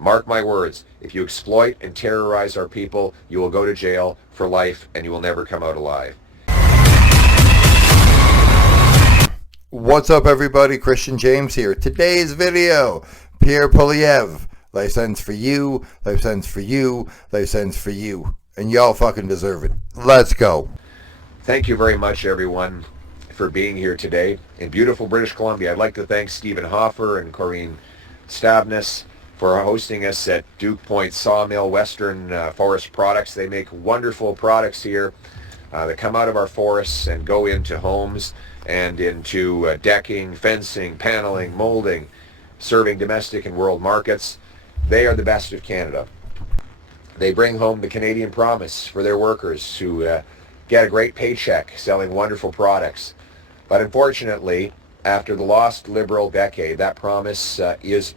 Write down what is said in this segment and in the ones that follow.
Mark my words, if you exploit and terrorize our people, you will go to jail for life and you will never come out alive. What's up, everybody? Christian James here. Today's video, Pierre Poilievre. Life sentence for you, life sentence for you, life sentence for you. And y'all fucking deserve it. Let's go. Thank you very much, everyone, for being here today in beautiful British Columbia. I'd like to thank Stephen Hoffer and Corrine Stavnis for hosting us at Duke Point Sawmill Western Forest Products. They make wonderful products here that come out of our forests and go into homes and into decking, fencing, paneling, molding, serving domestic and world markets. They are the best of Canada. They bring home the Canadian promise for their workers who get a great paycheck selling wonderful products. But unfortunately, after the lost Liberal decade, that promise is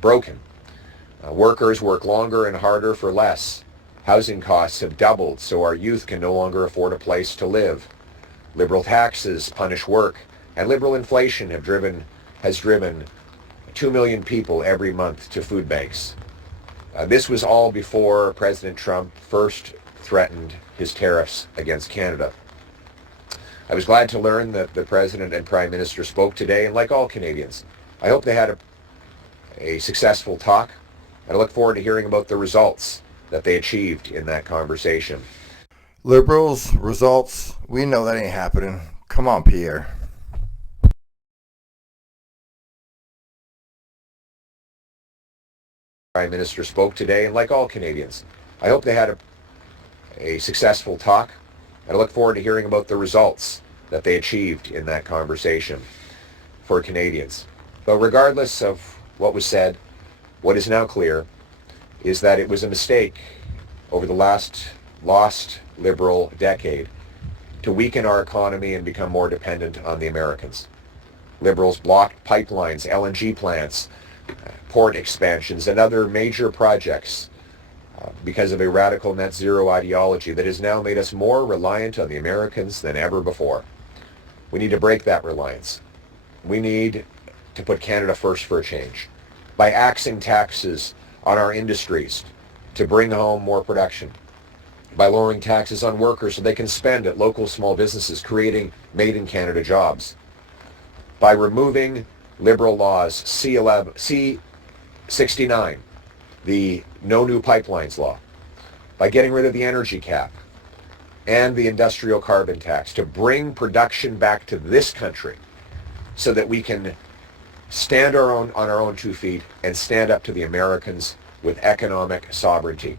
broken. Workers work longer and harder for less. Housing costs have doubled, so our youth can no longer afford a place to live. Liberal taxes punish work, and liberal inflation has driven 2 million people every month to food banks. This was all before President Trump first threatened his tariffs against Canada. I was glad to learn that the President and Prime Minister spoke today, and like all Canadians, I hope they had a successful talk, and I look forward to hearing about the results that they achieved in that conversation. Liberals, results, we know that ain't happening. Come on, Pierre. Prime Minister spoke today, and like all Canadians, I hope they had a successful talk, and I look forward to hearing about the results that they achieved in that conversation for Canadians. But regardless of what was said, what is now clear is that it was a mistake over the lost Liberal decade to weaken our economy and become more dependent on the Americans. Liberals blocked pipelines, LNG plants, port expansions, and other major projects because of a radical net zero ideology that has now made us more reliant on the Americans than ever before. We need to break that reliance. We need to put Canada first for a change by axing taxes on our industries to bring home more production, by lowering taxes on workers so they can spend at local small businesses, creating made-in-Canada jobs, by removing Liberal laws, C-69, the No New Pipelines law, by getting rid of the energy cap and the industrial carbon tax to bring production back to this country so that we can stand on our own 2 feet and stand up to the Americans with economic sovereignty.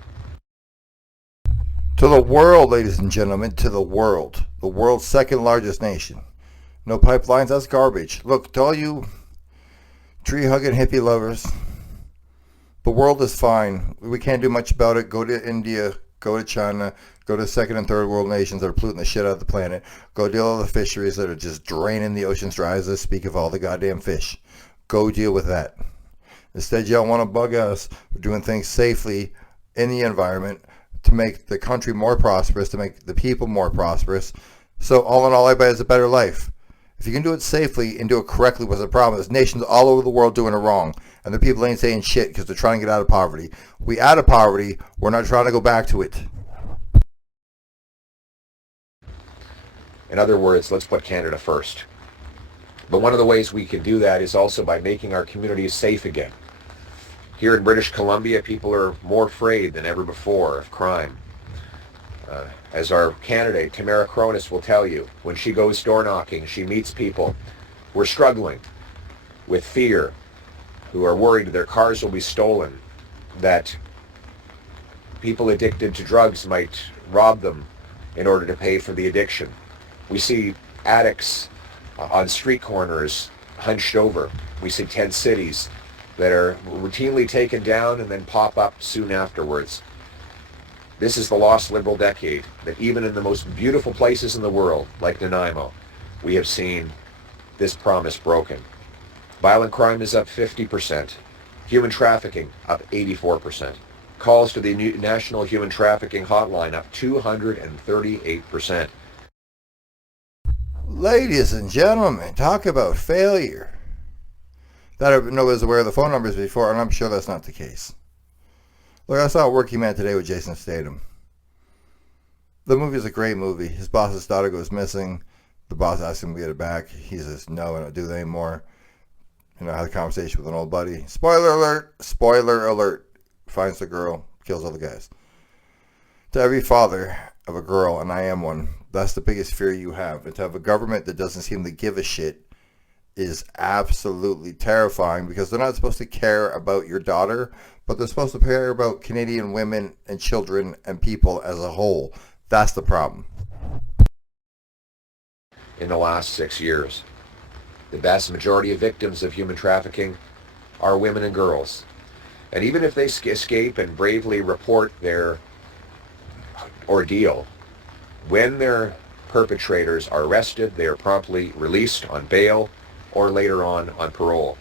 To the world, ladies and gentlemen, to the world. The world's second largest nation. No pipelines, that's garbage. Look, to all you tree-hugging hippie lovers, the world is fine. We can't do much about it. Go to India, go to China, go to second and third world nations that are polluting the shit out of the planet. Go deal with the fisheries that are just draining the oceans dry as I speak of all the goddamn fish. Go deal with that. Instead, y'all want to bug us for doing things safely in the environment to make the country more prosperous, to make the people more prosperous. So all in all, everybody has a better life. If you can do it safely and do it correctly, what's the problem? There's nations all over the world doing it wrong. And the people ain't saying shit because they're trying to get out of poverty. We out of poverty. We're not trying to go back to it. In other words, let's put Canada first. But one of the ways we can do that is also by making our communities safe again. Here in British Columbia, people are more afraid than ever before of crime. As our candidate, Tamara Cronus, will tell you, when she goes door knocking, she meets people who are struggling with fear, who are worried their cars will be stolen, that people addicted to drugs might rob them in order to pay for the addiction. We see addicts on street corners hunched over. We see tent cities that are routinely taken down and then pop up soon afterwards. This is the lost Liberal decade, that even in the most beautiful places in the world, like Nanaimo, we have seen this promise broken. Violent crime is up 50%. Human trafficking up 84%. Calls to the National Human Trafficking Hotline up 238%. Ladies and gentlemen, talk about failure. That I was aware of the phone numbers before, and I'm sure that's not the case. Look, I saw Working Man today with Jason Statham. The movie is a great movie. His boss's daughter goes missing. The boss asks him to get it back. He says, no, I don't do that anymore. Had a conversation with an old buddy. Spoiler alert! Spoiler alert! Finds the girl, kills all the guys. To every father of a girl, and I am one, that's the biggest fear you have. And to have a government that doesn't seem to give a shit is absolutely terrifying, because they're not supposed to care about your daughter, but they're supposed to care about Canadian women and children and people as a whole. That's the problem. In the last 6 years, the vast majority of victims of human trafficking are women and girls. And even if they escape and bravely report their ordeal, when their perpetrators are arrested, they are promptly released on bail or later on parole.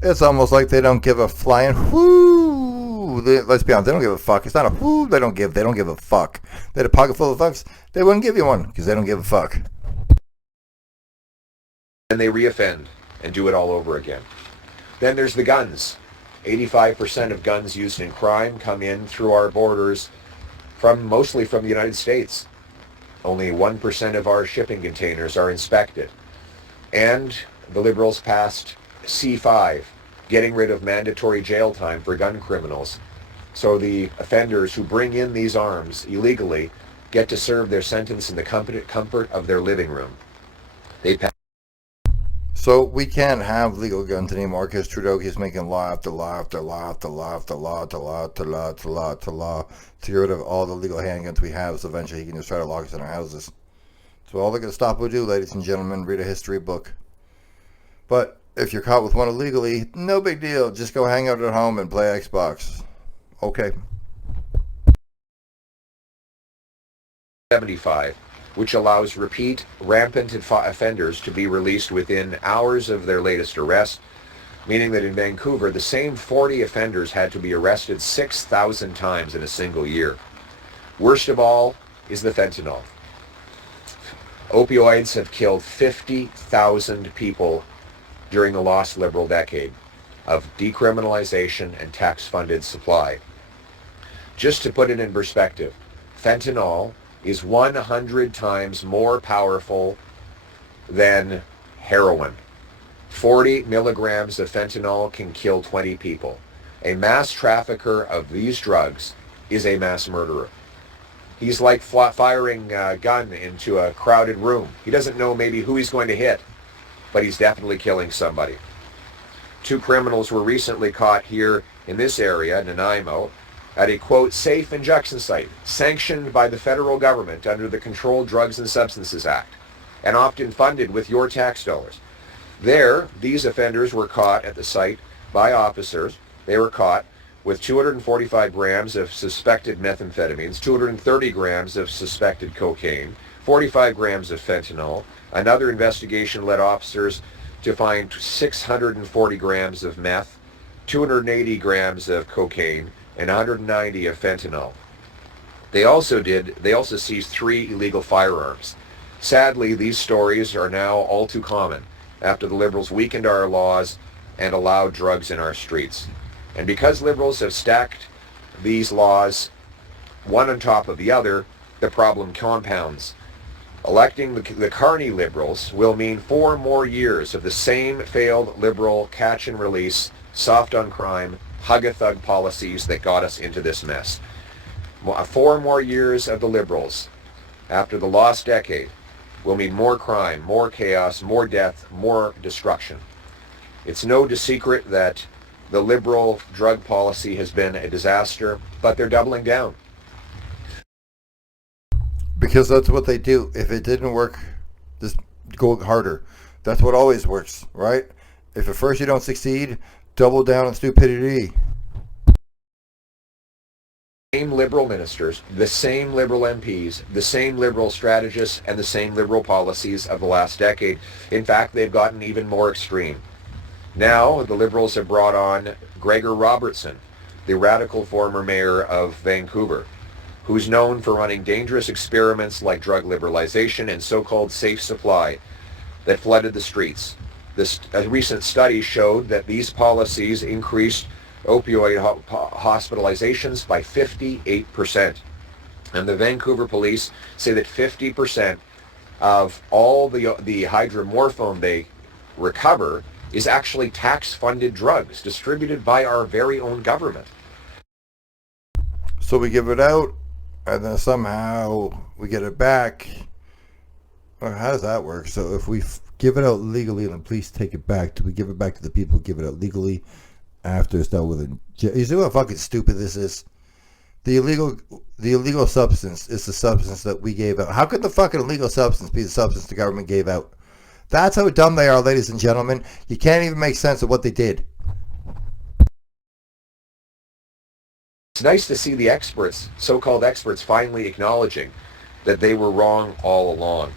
It's almost like they don't give a flying whoo. Let's be honest, they don't give a fuck. It's not a whoo they don't give a fuck. They had a pocket full of fucks, they wouldn't give you one because they don't give a fuck. And they reoffend and do it all over again. Then there's the guns. 85% of guns used in crime come in through our borders mostly from the United States. Only 1% of our shipping containers are inspected. And the Liberals passed C5, getting rid of mandatory jail time for gun criminals. So the offenders who bring in these arms illegally get to serve their sentence in the comfort of their living room. So we can't have legal guns anymore because Trudeau keeps making law after law after law after law after law after law after law after law after law to get rid of all the legal handguns we have, so eventually he can just try to lock us in our houses. So all they're going to stop will do, ladies and gentlemen, read a history book. But if you're caught with one illegally, no big deal. Just go hang out at home and play Xbox. Okay. 75, which allows repeat rampant offenders to be released within hours of their latest arrest, meaning that in Vancouver, the same 40 offenders had to be arrested 6,000 times in a single year. Worst of all is the fentanyl. Opioids have killed 50,000 people during the lost Liberal decade of decriminalization and tax-funded supply. Just to put it in perspective, fentanyl is 100 times more powerful than heroin. 40 milligrams of fentanyl can kill 20 people. A mass trafficker of these drugs is a mass murderer. He's like firing a gun into a crowded room. He doesn't know maybe who he's going to hit, but he's definitely killing somebody. 2 criminals were recently caught here in this area, Nanaimo, at a, quote, safe injection site sanctioned by the federal government under the Controlled Drugs and Substances Act and often funded with your tax dollars. There, these offenders were caught at the site by officers. They were caught with 245 grams of suspected methamphetamines, 230 grams of suspected cocaine, 45 grams of fentanyl. Another investigation led officers to find 640 grams of meth, 280 grams of cocaine, and 190 of fentanyl. They also seized 3 illegal firearms. Sadly, these stories are now all too common after the Liberals weakened our laws and allowed drugs in our streets. And because Liberals have stacked these laws one on top of the other, the problem compounds. Electing the Carney Liberals will mean 4 more years of the same failed Liberal catch and release, soft on crime, hug-a-thug policies that got us into this mess. 4 more years of the Liberals after the lost decade will mean more crime, more chaos, more death, more destruction. It's no secret that the Liberal drug policy has been a disaster, but they're doubling down. Because that's what they do. If it didn't work, just go harder. That's what always works, right? If at first you don't succeed, double down on stupidity. Same Liberal ministers, the same Liberal MPs, the same Liberal strategists, and the same Liberal policies of the last decade. In fact, they've gotten even more extreme. Now, the Liberals have brought on Gregor Robertson, the radical former mayor of Vancouver, who's known for running dangerous experiments like drug liberalization and so-called safe supply that flooded the streets. A recent study showed that these policies increased opioid hospitalizations by 58%. And the Vancouver police say that 50% of all the hydromorphone they recover is actually tax-funded drugs distributed by our very own government. So we give it out, and then somehow we get it back. Well, how does that work? So if we give it out legally and the police take it back, do we give it back to the people who give it out legally after it's dealt with in jail? You see how fucking stupid this is? The illegal substance is the substance that we gave out. How could the fucking illegal substance be the substance the government gave out? That's how dumb they are, ladies and gentlemen. You can't even make sense of what they did. It's nice to see the experts, so-called experts, finally acknowledging that they were wrong all along.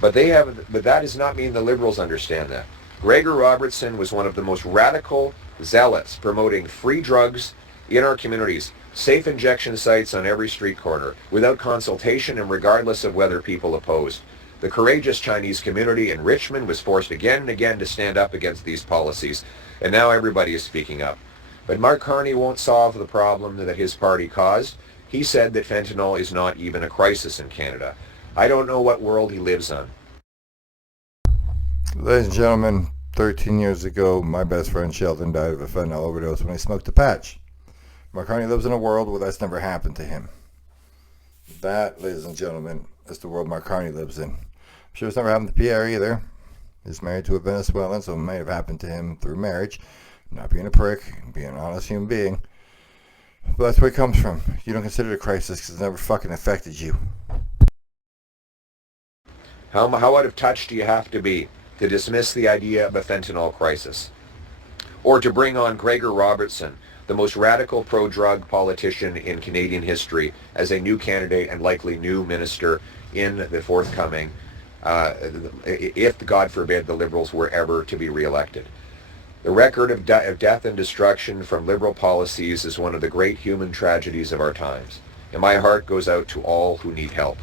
But that does not mean the Liberals understand that. Gregor Robertson was one of the most radical zealots promoting free drugs in our communities, safe injection sites on every street corner, without consultation and regardless of whether people opposed. The courageous Chinese community in Richmond was forced again and again to stand up against these policies, and now everybody is speaking up. But Mark Carney won't solve the problem that his party caused. He said that fentanyl is not even a crisis in Canada. I don't know what world he lives on. Ladies and gentlemen, 13 years ago, my best friend Sheldon died of a fentanyl overdose when he smoked a patch. Mark Carney lives in a world where that's never happened to him. That, ladies and gentlemen, is the world Mark Carney lives in. I'm sure it's never happened to Pierre either. He's married to a Venezuelan, so it may have happened to him through marriage. Not being a prick, being an honest human being. But that's where it comes from. You don't consider it a crisis because it's never fucking affected you. How out of touch do you have to be to dismiss the idea of a fentanyl crisis? Or to bring on Gregor Robertson, the most radical pro-drug politician in Canadian history, as a new candidate and likely new minister in the forthcoming, if, God forbid, the Liberals were ever to be reelected. The record of death and destruction from Liberal policies is one of the great human tragedies of our times, and my heart goes out to all who need help.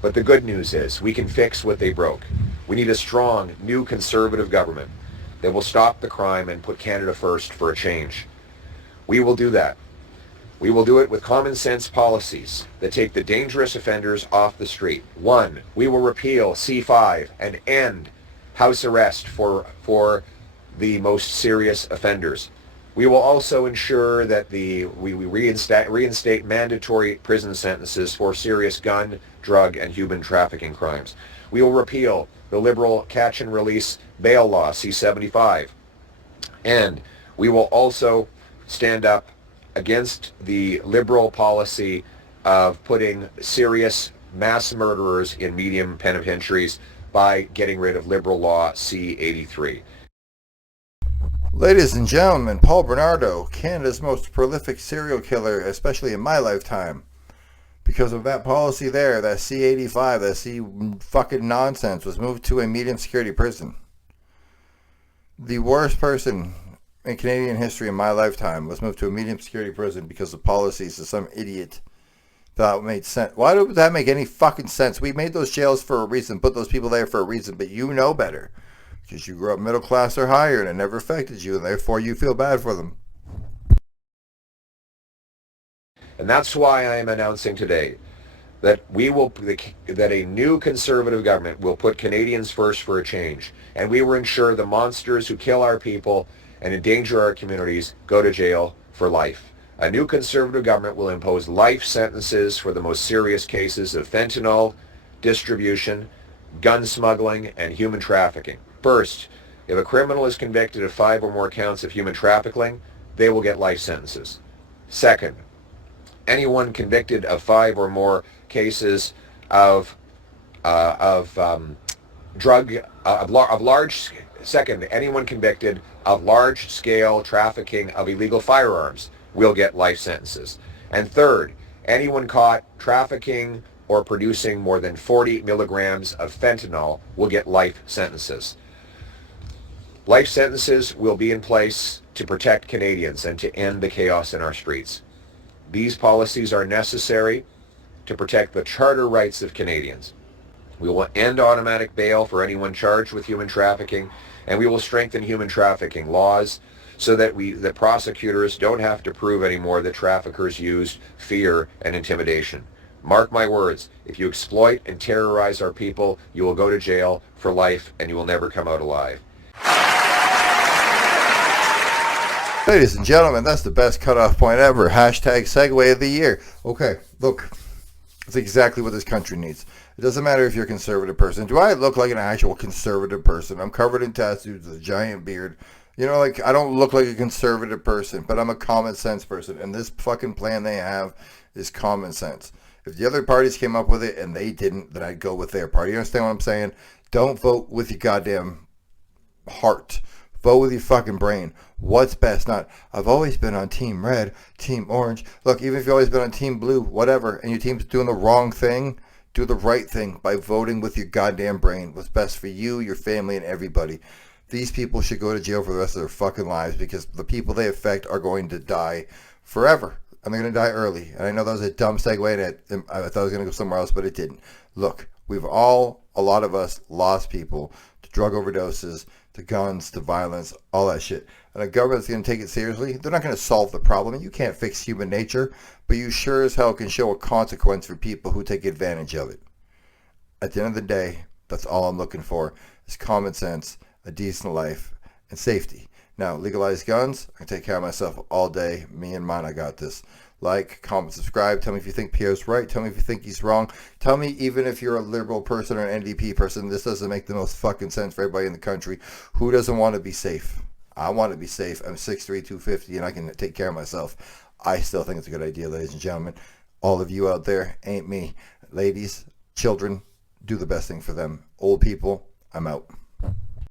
But the good news is we can fix what they broke. We need a strong, new Conservative government that will stop the crime and put Canada first for a change. We will do that. We will do it with common sense policies that take the dangerous offenders off the street. 1, we will repeal C5 and end house arrest for the most serious offenders. We will also ensure that we reinstate mandatory prison sentences for serious gun, drug, and human trafficking crimes. We will repeal the Liberal catch and release bail law, C75. And we will also stand up against the Liberal policy of putting serious mass murderers in medium penitentiaries by getting rid of Liberal law C83. Ladies and gentlemen, Paul Bernardo, Canada's most prolific serial killer, especially in my lifetime. Because of that policy there, that C85, that C fucking nonsense, was moved to a medium security prison. The worst person in Canadian history in my lifetime was moved to a medium security prison because of policies of some idiot thought made sense. Why would that make any fucking sense? We made those jails for a reason, put those people there for a reason, but you know better. Because you grew up middle class or higher and it never affected you, and therefore you feel bad for them. And that's why I am announcing today that that a new Conservative government will put Canadians first for a change, and we will ensure the monsters who kill our people and endanger our communities go to jail for life. A new Conservative government will impose life sentences for the most serious cases of fentanyl distribution, gun smuggling, and human trafficking. First, if a criminal is convicted of 5 or more counts of human trafficking, they will get life sentences. Second, anyone convicted of 5 or more cases of anyone convicted of large-scale trafficking of illegal firearms will get life sentences. And third, anyone caught trafficking or producing more than 40 milligrams of fentanyl will get life sentences. Life sentences will be in place to protect Canadians and to end the chaos in our streets. These policies are necessary to protect the charter rights of Canadians. We will end automatic bail for anyone charged with human trafficking, and we will strengthen human trafficking laws so that the prosecutors don't have to prove anymore that traffickers used fear and intimidation. Mark my words, if you exploit and terrorize our people, you will go to jail for life and you will never come out alive. Ladies and gentlemen, that's the best cutoff point ever. Hashtag segue of the year. Okay, look, it's exactly what this country needs. It doesn't matter if you're a conservative person. Do I look like an actual conservative person? I'm covered in tattoos with a giant beard. You know, like, I don't look like a conservative person, but I'm a common sense person. And this fucking plan they have is common sense. If the other parties came up with it and they didn't, then I'd go with their party. You understand what I'm saying? Don't vote with your goddamn heart. Vote with your fucking brain. What's best? Not, I've always been on team red, team orange. Look, even if you've always been on team blue, whatever, and your team's doing the wrong thing, do the right thing by voting with your goddamn brain. What's best for you, your family, and everybody. These people should go to jail for the rest of their fucking lives because the people they affect are going to die forever. And they're going to die early. And I know that was a dumb segue, and I thought I was going to go somewhere else, but it didn't. Look, we've all, a lot of us, lost people to drug overdoses, to guns, to violence, all that shit. And a government that's going to take it seriously, they're not going to solve the problem. You can't fix human nature, but you sure as hell can show a consequence for people who take advantage of it. At the end of the day, that's all I'm looking for is common sense, a decent life, and safety. Now, legalize guns, I can take care of myself all day. Me and mine, I got this. Like, comment, subscribe. Tell me if you think Pierre's right. Tell me if you think he's wrong. Tell me even if you're a liberal person or an NDP person, this doesn't make the most fucking sense for everybody in the country. Who doesn't want to be safe? I want to be safe. I'm 6'3", 250, and I can take care of myself. I still think it's a good idea, ladies and gentlemen. All of you out there, ain't me. Ladies, children, do the best thing for them. Old people, I'm out.